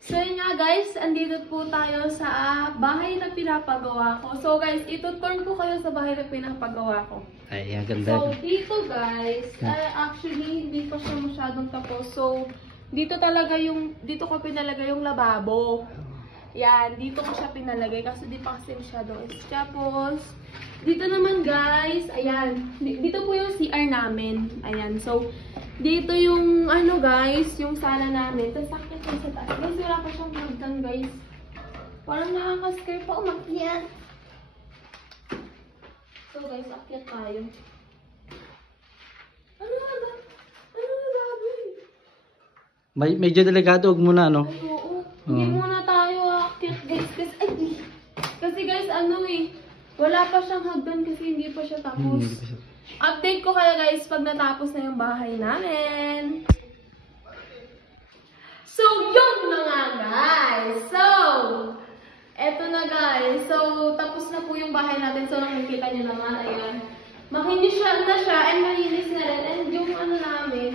So yun nga guys, andito po tayo sa bahay na pinapagawa ko. So guys, ituturn ko kayo sa bahay na pinapagawa ko. Ay, ang ganda. So dito guys, actually hindi pa siya masyadong tapos. So dito ko pinalagay yung lababo. Yan, dito ko siya pinalagay kasi di pa kasi masyadong tapos. Dito naman guys, ayan, dito po yung CR namin. Ayan, so dito yung guys, yung sala namin. Tapos sakit ko sa taas. Guys, wala pa siyang hagdan guys. Parang nakaka-scare pa umakyat. So guys, akyat tayo. Ano na gagawin? Medyo delikado, huwag muna, no? Ay, oo. Hindi muna tayo akyat guys. Kasi guys, wala pa siyang hagdan kasi hindi pa siya tapos. Update ko kayo guys pag natapos na yung bahay namin. So, yun na nga guys. So, eto na guys. So, tapos na po yung bahay natin. So, nakikita nyo naman. Ayan. Makinis na siya and malinis na rin. And yung namin,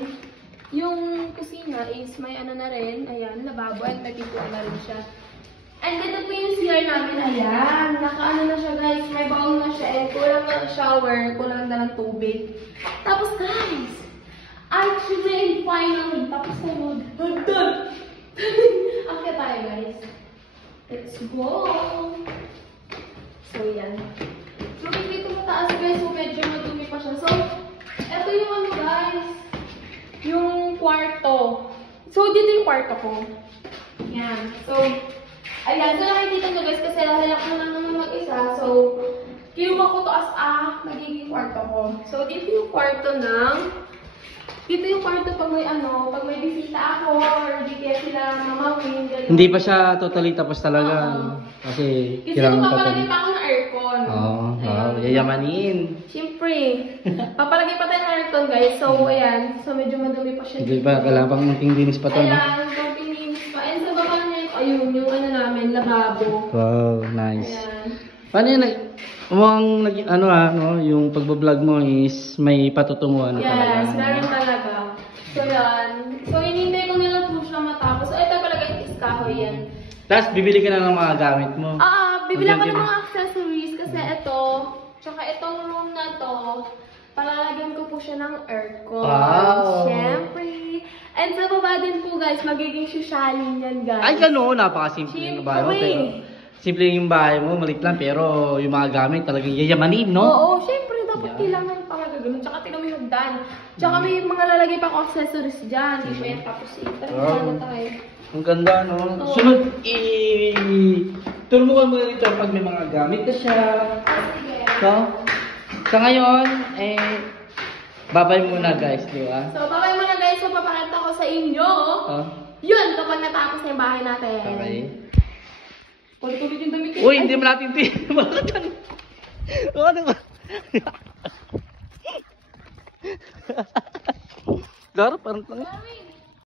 yung kusina is may na rin. Ayan, lababo and nagpipula na rin siya. And dito po yung CR namin. Ayan, nakaano na siya guys. May bowl na siya and kulang na shower. Kulang na ng tubig. Tapos guys, actually, finally, tapos na yun. Okay tayo guys. Let's go! So yan. So dito mataas guys, so medyo madumi pa siya. So, eto yung guys, yung kwarto. So dito yung kwarto ko. Yan. So, ayan. So nakikita nyo guys, kasi lalak na lang naman mag-isa. So, kinuha ko to as magiging kwarto ko. So dito yung kwarto dito yung kwarto pag may bisita ako or di kaya sila mamawin. Hindi pa siya totally tapos talaga. Kasi kailangan pa papalagay pa ako ng aircon. Oo, yayamanin. Siyempre. Papalagay pa tayo ng aircon guys. So, ayan. So, medyo madumi pa siya. Hindi pa, kailangan pang linis pa to. Ayan, konting linis pa. And sa baba niya, ayun, yung namin, lababo. Wow, nice. Ayan. Paano yun? Yung pagbablog mo is may patutunguhan na talaga. Yes, meron talaga. So, yan. So, hinintay ko nila po siya matapos. So, ito pala guys, kahoy yan. Tapos, bibili ka na ng mga gamit mo. Bibili ako ng mga accessories kasi ito, tsaka itong room na to, palalagyan ko po siya ng aircon. Wow! Siyempre. And sa baba din po guys, magiging shushali yan guys. Ay, gano'n. Napakasimple yung bahay mo. Pero, simple yung bahay mo, malit lang. Pero, yung mga gamit talagang yayamanin, no? Oo, siyempre. Dapat kailangan talaga ganun. Tsaka tinumihagdan. Tsaka may mga lalagay pa ako accessories dyan. Hindi pa yan tapos na tayo. Ang ganda, no? Sunod, turuan mo rito pag may mga gamit na siya. So, sa ngayon, babay muna guys, di ba? So, babay muna guys. So, papakita ko sa inyo. Yun, kapag natapos na yung bahay natin. Okay. Ulit-ulit yung damit. Uy, hindi mo natin bakit ano? Ano ba? Garo, parang